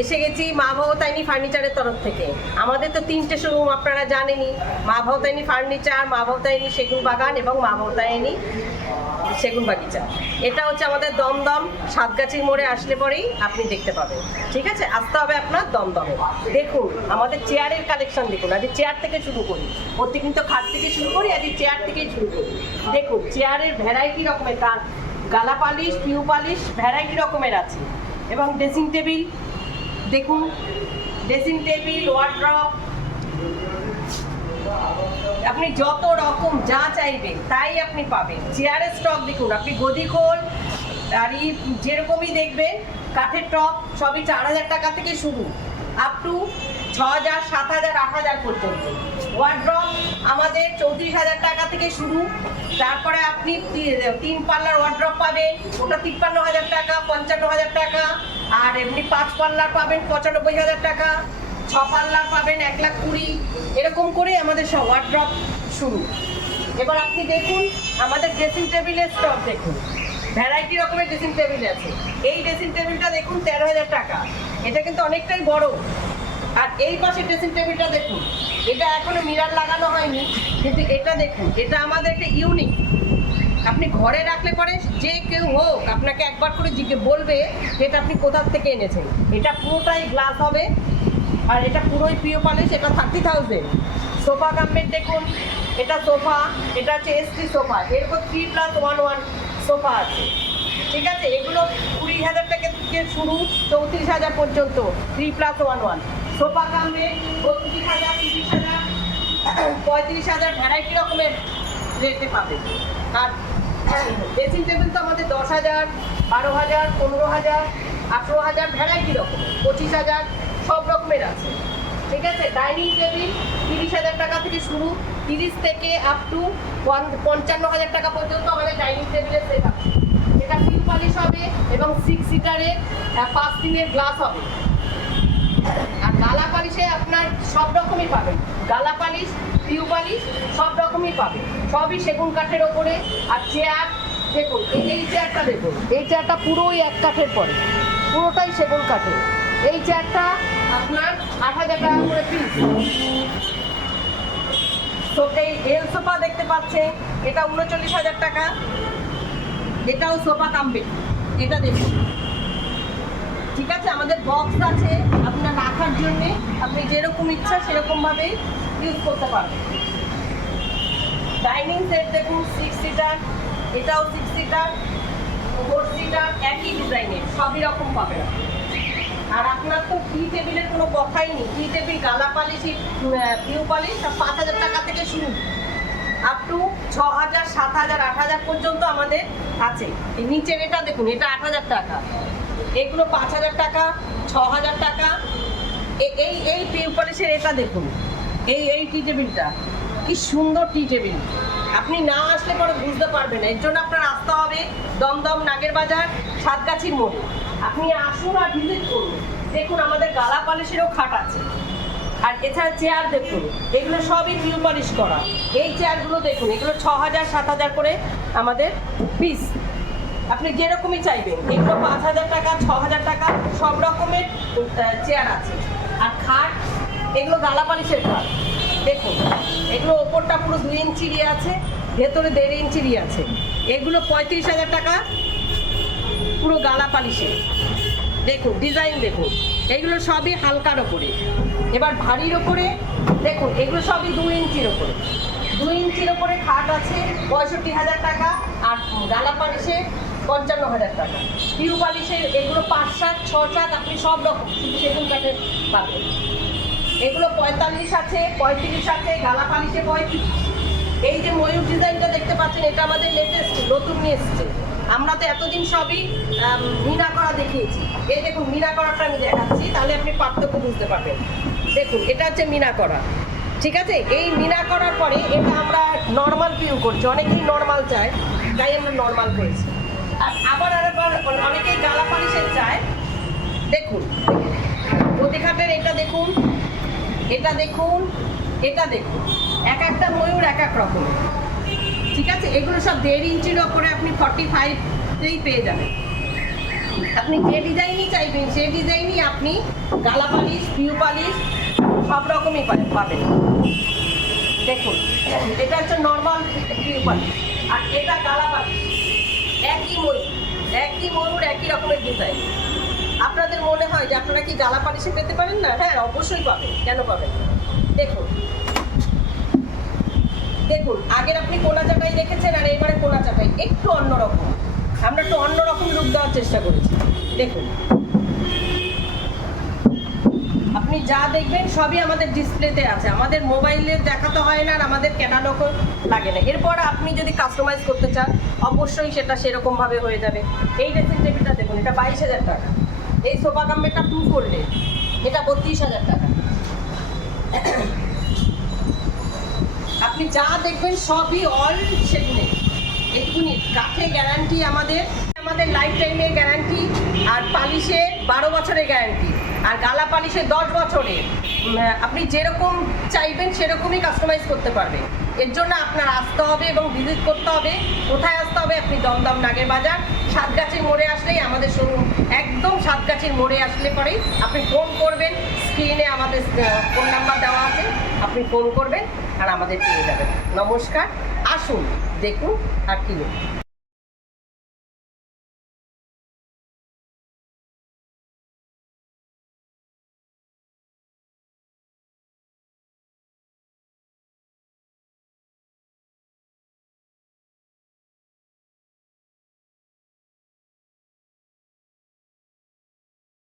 এসে গেছি মা ভবতারিণী ফার্নিচারের তরফ থেকে। আমাদের তো 3টে শোরুম আপনারা জানেনই, মা ভবতারিণী ফার্নিচার, মা ভবতারিণী সেগুন বাগান এবং মা ভবতারিণী সেগুন বাগিচা। এটা হচ্ছে আমাদের দমদম সাতগাছির মোড়ে আসলে পরেই আপনি দেখতে পাবেন। ঠিক আছে, আসতে হবে আপনার দমদমে। দেখুন আমাদের চেয়ারের কালেকশন দেখুন। আজ চেয়ার থেকে শুরু করি, প্রত্যেকদিন তো খাট থেকে শুরু করি, আজ চেয়ার থেকেই শুরু করি। দেখুন চেয়ারের ভ্যারাইটি রকমের, গালা পালিশ, পিউ পালিশ ভ্যারাইটি রকমের আছে। এবং ড্রেসিং টেবিল দেখুন, ড্রেসিং টেবিল, ওয়ার্ড্রপ, আপনি যত রকম যা চাইবেন তাই আপনি পাবেন। চেয়ারের স্টক দেখুন, আপনি গদিখোল আর যেরকমই দেখবেন, কাঠের টপ সবই 4000 টাকা থেকে শুরু, আপ টু 6000, 7000, 8000 পর্যন্ত। ওয়ার্ড্রপ আমাদের 34,000 টাকা থেকে শুরু। তারপরে আপনি 3 পাল্লার ওয়ার্ড্রপ পাবেন, ওটা 53,000 টাকা, 55,000 টাকা। আর এমনি 5 পাল্লার পাবেন 95,000 টাকা, 6 পাল্লার পাবেন 1,20,000। এরকম করে আমাদের সব ওয়ার্ড্রপ শুরু। এবার আপনি দেখুন আমাদের ড্রেসিং টেবিলের স্টক দেখুন, ভ্যারাইটি রকমের ড্রেসিং টেবিল আছে। এই ড্রেসিং টেবিলটা দেখুন 13,000 টাকা, এটা কিন্তু অনেকটাই বড়। আর এই পাশে ড্রেসিং টেবিলটা দেখুন, এটা এখনো মিরর লাগানো হয়নি, কিন্তু এটা দেখুন, এটা আমাদের একটা ইউনিক। আপনি ঘরে রাখলে পরে যে কেউ হোক আপনাকে একবার করে বলবে এটা আপনি কোথা থেকে এনেছেন। এটা পুরোটাই গ্লাস হবে, আর এটা পুরোই পিও পালিশ, এটা 30,000। সোফা কাম্পের দেখুন, এটা সোফা, এটা হচ্ছে এসটি সোফা, এরপর 3+1 সোফা আছে। ঠিক আছে, এগুলো 20,000 টাকা থেকে শুরু, 34,000 পর্যন্ত 3+1 সোফা কাম্পে, 32,000, 30,000, 35,000 ভ্যারাইটি রকমের রেটে পাবে। আর ড্রেসিং টেবিল তো আমাদের 10,000, 12,000, 15,000, 18,000 ভ্যারাইটি রকম, 25,000 সব রকমের আছে। ঠিক আছে, ডাইনিং টেবিল 30,000 টাকা থেকে শুরু, 30 থেকে আপ টু 55,000 টাকা পর্যন্ত আমাদের ডাইনিং টেবিলের সেট আছে। এটা পিউ পালিশ হবে এবং 6 সিটারের 5 দিনের গ্লাস হবে। আর গালা পালিশে আপনার সব রকমই পাবেন, গালা পালিশ, পিউ পালিশ সব রকমই পাবেন, সবই সেগুন কাঠের ওপরে। আর চেয়ার দেখুন, এই চেয়ারটা দেখুন, এই চেয়ারটা পুরোই 1 কাঠের পরে, পুরোটাই সেগুন কাঠের। এই চেয়ারটা আপনার 8,000 টাকা করে পিস। তো এই এল সোফা দেখতে পাচ্ছেন, এটা 39,000 টাকা। এটাও সোফা কাম্পে, এটা দেখুন। ঠিক আছে, আমাদের বক্স আছে আপনার রাখার জন্যে, আপনি যেরকম ইচ্ছা সেরকমভাবেই ইউজ করতে পারবেন। ডাইনিং সেট দেখুন, 6 সিটার, এটাও 6 সিটার, 4 সিটার, একই ডিজাইনের, সবই রকম পাবেন। আর আপনার তো টি টেবিলের কোনো কথাই নেই, টি টেবিল, গালা পালিশ, পিউ পালিশ সব 5,000 টাকা থেকে শুরু, আপ টু 6,000, 7,000, 8,000 পর্যন্ত আমাদের আছে। এই নিচের এটা দেখুন, এটা 8,000 টাকা, এগুলো 5,000 টাকা, 6,000 টাকা। এই পিউ পালিশের এটা দেখুন, এই টি টেবিলটা কি সুন্দর টি টেবিল, আপনি না আসলে পরে বুঝতে পারবেন না। এর জন্য আপনার আসতে হবে দমদম নাগের বাজার সাতগাছির মোড়ে। আপনি আসুন আর ভিজিট করুন। দেখুন আমাদের গালা পালিশেরও খাট আছে। আর এছাড়া চেয়ার দেখুন, এগুলো সবই পিউ পালিশ করা। এই চেয়ারগুলো দেখুন, এগুলো 6,000, 7,000 করে আমাদের পিস, আপনি যেরকমই চাইবেন। এগুলো 5,000 টাকা, 6,000 টাকা, সব রকমের চেয়ার আছে। আর খাট, এগুলো গালা পালিশের খাট দেখুন, এগুলো ওপরটা পুরো 2 ইঞ্চিরই আছে, ভেতরে 1.5 ইঞ্চিরই আছে। এগুলো 35,000 টাকা, পুরো গালা পালিশের। দেখুন ডিজাইন দেখুন, এগুলো সবই হালকার ওপরে। এবার ভারীর ওপরে দেখুন, এগুলো সবই 2 ইঞ্চির ওপরে। 2 ইঞ্চির ওপরে খাট আছে 65,000 টাকা, আর গালা পালিশে 55,000 টাকা। পিউ পালিশের এগুলো 5-7, 6-7, আপনি সব রকম শুধু সেগুন কাঠের পাবেন। এগুলো 45 আছে, 35 আছে, গালা পালিশে 35। এই যে ময়ূর ডিজাইনটা দেখতে পাচ্ছেন, এটা আমাদের লেটেস্ট, নতুন নিয়ে এসছে। আমরা তো এতদিন সবই মিনা করা দেখিয়েছি। এই দেখুন মিনা করাটা আমি দেখাচ্ছি, তাহলে আপনি পার্থক্য বুঝতে পারবেন। দেখুন এটা হচ্ছে মিনা করা। ঠিক আছে, এই মিনা করার পরে এটা আমরা নর্মাল পিউ করছি, অনেকেই নর্মাল চায়, তাই আমরা নর্মাল করেছি। আর আবার অনেকেই গালা পালিশের চায়। দেখুন গদি খাটের এটা দেখুন, এটা দেখুন, এটা দেখুন, এক একটা ময়ূর এক এক রকমের। ঠিক আছে, এগুলো সব 1.5 ইঞ্চির ওপরে আপনি 45-তেই পেয়ে যাবেন। আপনি যে ডিজাইনই চাইবেন সেই ডিজাইনই আপনি গালা পালিশ, পিউ পালিশ সব রকমই পাবেন। দেখুন, এটা হচ্ছে নর্মাল পিউ পালিশ, আর এটা গালা পালিশ। একই ময়ূর একই রকমের ডিজাইন। আপনাদের মনে হয় যে আপনারা কি গালা পালিশে পেতে পারেন না? হ্যাঁ, অবশ্যই পাবেন। কেন পাবেন? দেখুন দেখুন, আগের আপনি কোনা চাটাই দেখেছেন আর এবারে কোনা চাটাই একটু অন্যরকম। আমরা একটু অন্যরকম লুক দেওয়ার চেষ্টা করেছি। দেখুন, আপনি যা দেখবেন সবই আমাদের ডিসপ্লেতে আছে, আমাদের মোবাইলে দেখাতে হয় না আর আমাদের ক্যাটালগও লাগে না। এরপর আপনি যদি কাস্টমাইজ করতে চান অবশ্যই সেটা সেরকমভাবে হয়ে যাবে। এই ড্রেসিং টেবিলটা দেখুন, এটা 22,000 টাকা। এই সোফা কাম্পেরটা 2 করলে এটা 32,000 টাকা। আপনি যা দেখবেন সবই অল সেগুনে। এটুকুনি কাঠে গ্যারান্টি আমাদের লাইফ টাইমের গ্যারান্টি, আর পালিশে 12 বছরের গ্যারান্টি, আর গালা পালিশে 10 বছরের। আপনি যেরকম চাইবেন সেরকমই কাস্টমাইজ করতে পারবেন। এর জন্য আপনার আসতে হবে এবং ভিজিট করতে হবে। কোথায় আসতে হবে? আপনি দমদম নাগের বাজার সাতগাছির মোড়ে আসলেই আমাদের শোরুম, একদম সাতগাছির মোড়ে আসলে পরেই আপনি ফোন করবেন। স্ক্রিনে আমাদের ফোন নাম্বার দেওয়া আছে, আপনি ফোন করবেন আর আমাদের পেয়ে যাবেন। নমস্কার, আসুন, দেখুন আর কিনুন।